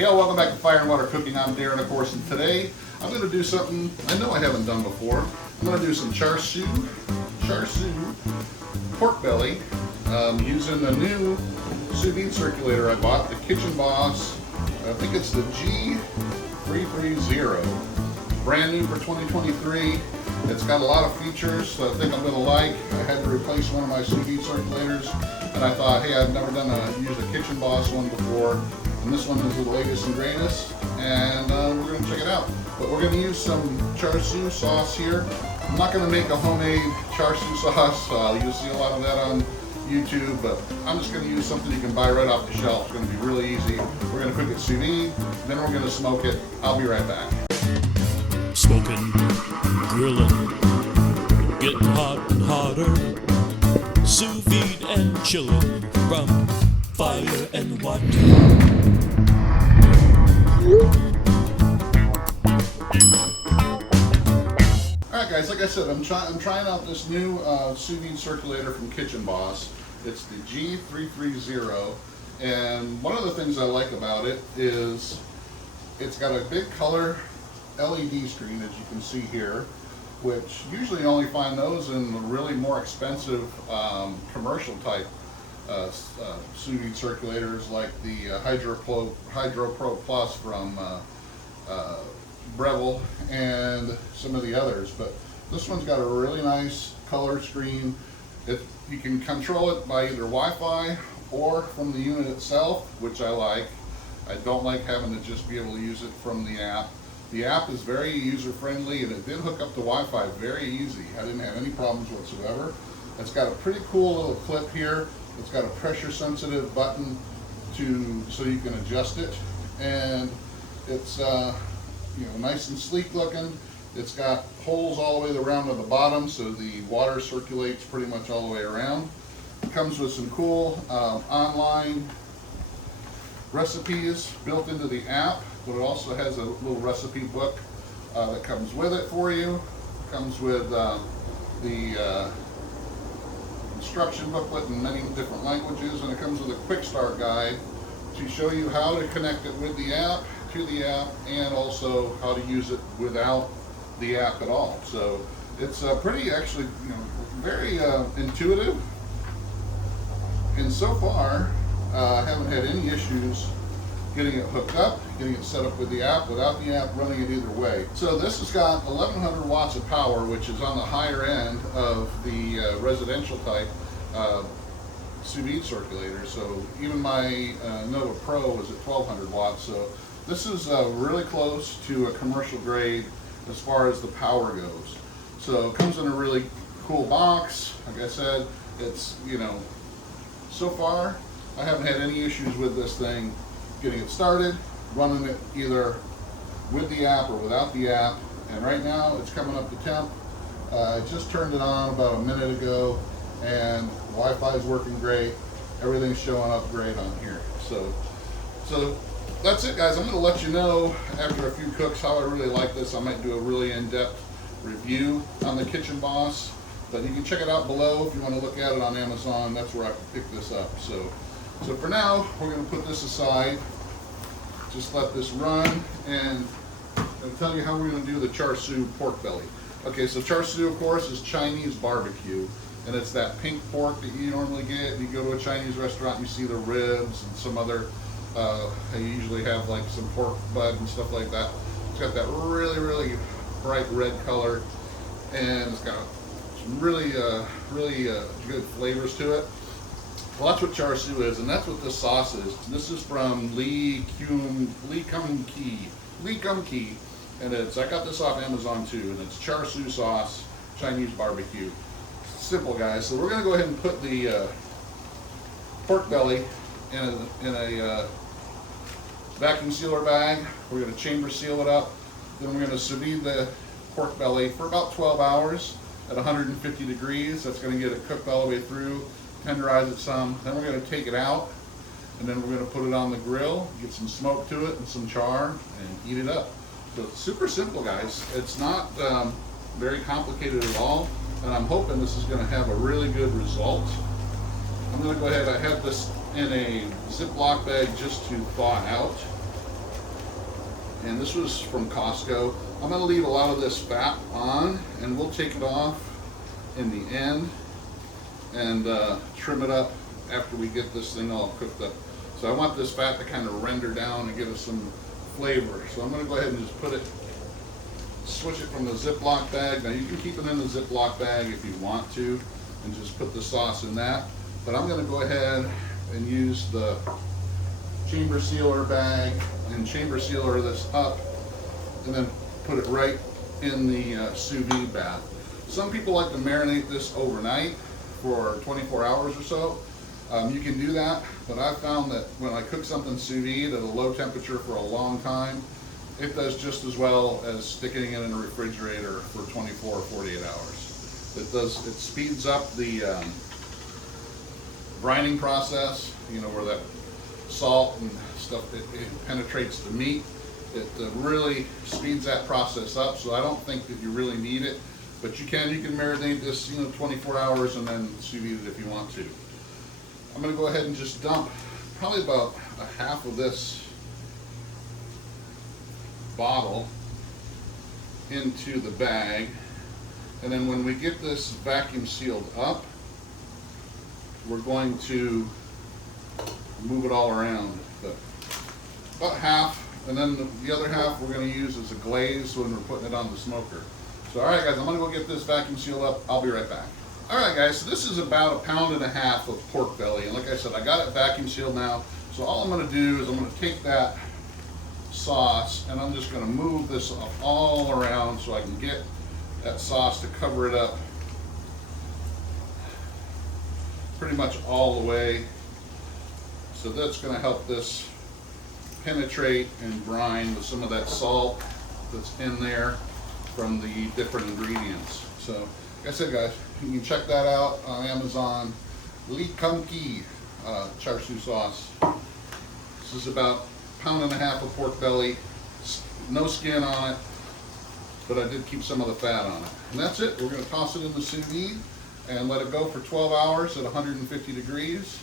Hey all, welcome back to Fire and Water Cooking. I'm Darren, of course, and today I'm going to do something I know I haven't done before. I'm going to do some Char Siu pork belly using the new Sous Vide circulator I bought, the Kitchenboss. I think it's the G330. Brand new for 2023. It's got a lot of features that I think I'm going to like. I had to replace one of my Sous Vide circulators, and I thought, hey, I've never used a Kitchenboss one before. And this one is the latest and greatest, and we're going to check it out. But we're going to use some Char Siu sauce here. I'm not going to make a homemade Char Siu sauce. You'll see a lot of that on YouTube, but I'm just going to use something you can buy right off the shelf. It's going to be really easy. We're going to cook it sous vide, then we're going to smoke it. I'll be right back. Smoking, grilling, getting hot and hotter. Sous vide and chilling from fire and water. Alright guys, like I said, I'm trying out this new Sous Vide circulator from Kitchenboss. It's the G330, and one of the things I like about it is it's got a big color LED screen, as you can see here, which usually you only find those in the really more expensive commercial type Sous Vide circulators, like the Hydro Pro Plus from Breville and some of the others. But this one's got a really nice color screen. You can control it by either Wi-Fi or from the unit itself, which I like. I don't like having to just be able to use it from the app. The app is very user-friendly, and it did hook up to Wi-Fi very easy. I didn't have any problems whatsoever. It's got a pretty cool little clip here. It's got a pressure-sensitive button so you can adjust it, and it's nice and sleek looking. It's got holes all the way around to the bottom, so the water circulates pretty much all the way around. It comes with some cool online recipes built into the app, but it also has a little recipe book that comes with it for you. It comes with the instruction booklet in many different languages, and it comes with a quick start guide to show you how to connect it with the app, and also how to use it without the app at all. So it's pretty, actually, very intuitive, and so far I haven't had any issues getting it hooked up, getting it set up with the app, without the app, running it either way. So this has got 1100 watts of power, which is on the higher end of the residential type Sous Vide circulator. So even my Nova Pro was at 1200 watts. So this is really close to a commercial grade as far as the power goes. So it comes in a really cool box. Like I said, it's, so far I haven't had any issues with this thing getting it started, running it either with the app or without the app. And right now it's coming up to temp. I just turned it on about a minute ago, and Wi-Fi is working great. Everything's showing up great on here. So that's it, guys. I'm going to let you know after a few cooks how I really like this. I might do a really in-depth review on the Kitchenboss, but you can check it out below if you want to look at it on Amazon. That's where I picked this up. So for now, we're going to put this aside. Just let this run, and I'll tell you how we're going to do the Char Siu pork belly. Okay, so Char Siu, of course, is Chinese barbecue, and it's that pink pork that you normally get. You go to a Chinese restaurant, you see the ribs and some other, they usually have like some pork butt and stuff like that. It's got that really, really bright red color, and it's got some really good flavors to it. Well, that's what Char Siu is, and that's what this sauce is. This is from Lee Kum Kee, and I got this off Amazon too, and it's Char Siu sauce, Chinese barbecue. Simple, guys. So we're going to go ahead and put the pork belly in a vacuum sealer bag. We're going to chamber seal it up. Then we're going to sous vide the pork belly for about 12 hours at 150 degrees. That's going to get it cooked all the way through, tenderize it some. Then we're going to take it out, and then we're going to put it on the grill, get some smoke to it and some char, and eat it up. So it's super simple, guys. It's not very complicated at all, and I'm hoping this is going to have a really good result. I'm going to go ahead, I have this in a Ziploc bag just to thaw out. and this was from Costco. I'm going to leave a lot of this fat on, and we'll take it off in the end and trim it up after we get this thing all cooked up. So I want this fat to kind of render down and give us some flavor. So I'm going to go ahead and just put it, switch it from the Ziploc bag. Now you can keep it in the Ziploc bag if you want to, and just put the sauce in that. But I'm going to go ahead and use the chamber sealer bag and chamber sealer this up, and then put it right in the sous vide bath. Some people like to marinate this overnight for 24 hours or so. You can do that, but I've found that when I cook something sous vide at a low temperature for a long time, it does just as well as sticking it in a refrigerator for 24 or 48 hours. It speeds up the brining process, you know, where that salt and stuff, it penetrates the meat. It really speeds that process up, so I don't think that you really need it. But you can marinate this, 24 hours and then sous vide it if you want to. I'm going to go ahead and just dump probably about a half of this bottle into the bag, and then when we get this vacuum sealed up, we're going to move it all around. But about half, and then the other half we're going to use as a glaze when we're putting it on the smoker. So alright guys, I'm going to go get this vacuum sealed up. I'll be right back. Alright guys, so this is about 1.5 pounds of pork belly, and like I said, I got it vacuum sealed now. So all I'm going to do is I'm going to take that sauce and I'm just going to move this all around so I can get that sauce to cover it up pretty much all the way. So that's going to help this penetrate and brine with some of that salt that's in there from the different ingredients. So like I said guys, you can check that out on Amazon. Lee Kum Kee Char Siu sauce. This is about 1.5 pounds of pork belly, no skin on it, but I did keep some of the fat on it. And that's it. We're going to toss it in the sous vide and let it go for 12 hours at 150 degrees.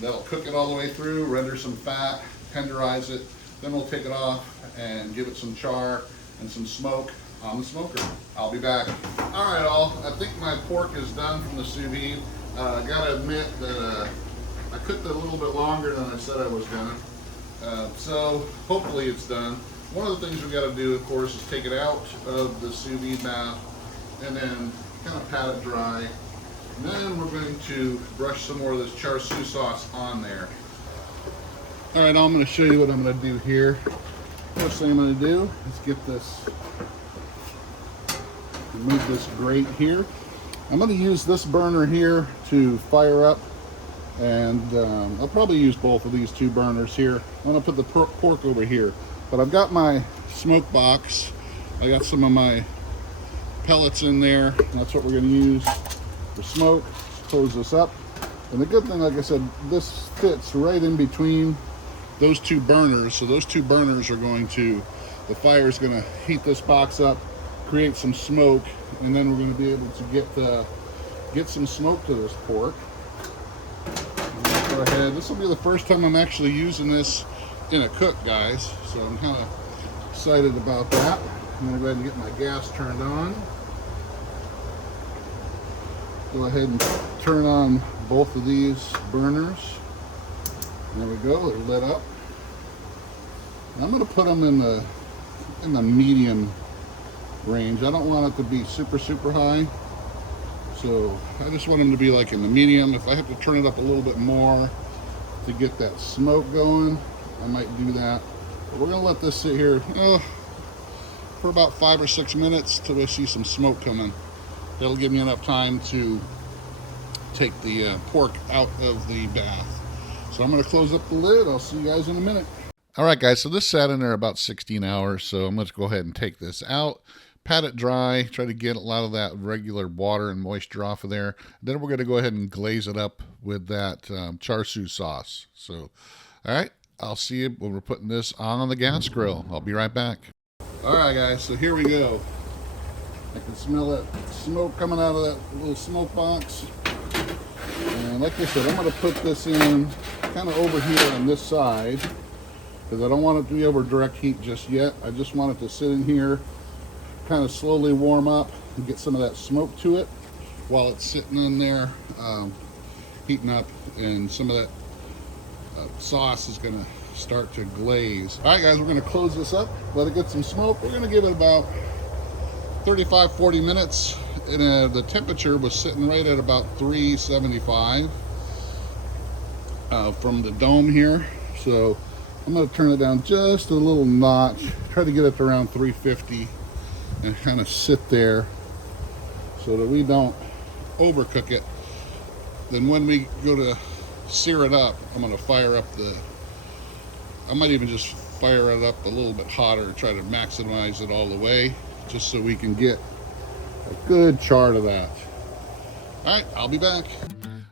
That'll cook it all the way through, render some fat, tenderize it. Then we'll take it off and give it some char and some smoke on the smoker. I'll be back. All right, all. I think my pork is done from the sous vide. I gotta admit that I cooked it a little bit longer than I said I was gonna. So hopefully it's done. One of the things we got to do, of course, is take it out of the sous vide bath and then kind of pat it dry. And then we're going to brush some more of this Char Siu sauce on there. All right, I'm going to show you what I'm going to do here. First thing I'm going to do is get this, remove this grate here. I'm going to use this burner here to fire up, and I'll probably use both of these two burners here. I'm going to put the pork over here, but I've got my smoke box. I got some of my pellets in there. That's what we're going to use for smoke. Just close this up, and the good thing, like I said, this fits right in between those two burners. So those two burners are going to, the fire is going to heat this box up, create some smoke, and then we're going to be able to get some smoke to this pork. Go ahead. This will be the first time I'm actually using this in a cook, guys, so I'm kind of excited about that. I'm going to go ahead and get my gas turned on. Go ahead and turn on both of these burners. There we go, they're lit up. I'm going to put them in the medium range. I don't want it to be super high, so I just want them to be like in the medium. If I have to turn it up a little bit more to get that smoke going, I might do that. But we're going to let this sit here for about 5 or 6 minutes till we see some smoke coming. That'll give me enough time to take the pork out of the bath. So I'm going to close up the lid. I'll see you guys in a minute. All right, guys, so this sat in there about 16 hours, so I'm going to go ahead and take this out, pat it dry, try to get a lot of that regular water and moisture off of there. Then we're going to go ahead and glaze it up with that Char Siu sauce. So, all right, I'll see you when we're putting this on the gas grill. I'll be right back. All right, guys, so here we go. I can smell that smoke coming out of that little smoke box. And like I said, I'm going to put this in kind of over here on this side. because I don't want it to be over direct heat just yet. I just want it to sit in here, kind of slowly warm up and get some of that smoke to it while it's sitting in there heating up, and some of that sauce is going to start to glaze. All right guys, we're going to close this up, let it get some smoke. We're going to give it about 35-40 minutes, and the temperature was sitting right at about 375 from the dome here. So I'm going to turn it down just a little notch, try to get it to around 350 and kind of sit there so that we don't overcook it. Then when we go to sear it up, I'm going to fire up I might even just fire it up a little bit hotter, try to maximize it all the way, just so we can get a good char to that. All right, I'll be back.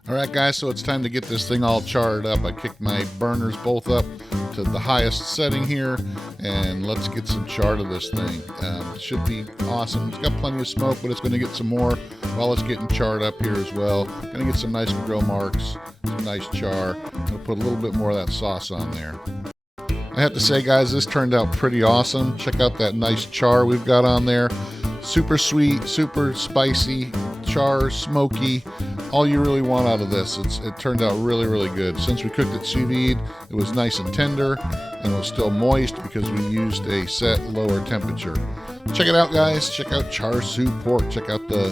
All right guys, so it's time to get this thing all charred up. I kicked my burners both up to the highest setting here, and let's get some char to this thing. It should be awesome. It's got plenty of smoke, but it's going to get some more while it's getting charred up here as well. Going to get some nice grill marks, some nice char. I'm going to put a little bit more of that sauce on there. I have to say guys, this turned out pretty awesome. Check out that nice char we've got on there. Super sweet, super spicy, char, smoky, all you really want out of this. It turned out really, really good. Since we cooked it sous vide, it was nice and tender, and it was still moist because we used a set lower temperature. Check it out guys, check out Char Siu pork. Check out the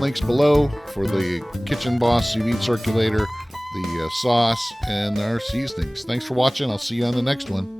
links below for the Kitchenboss sous vide circulator, the sauce, and our seasonings. Thanks for watching. I'll see you on the next one.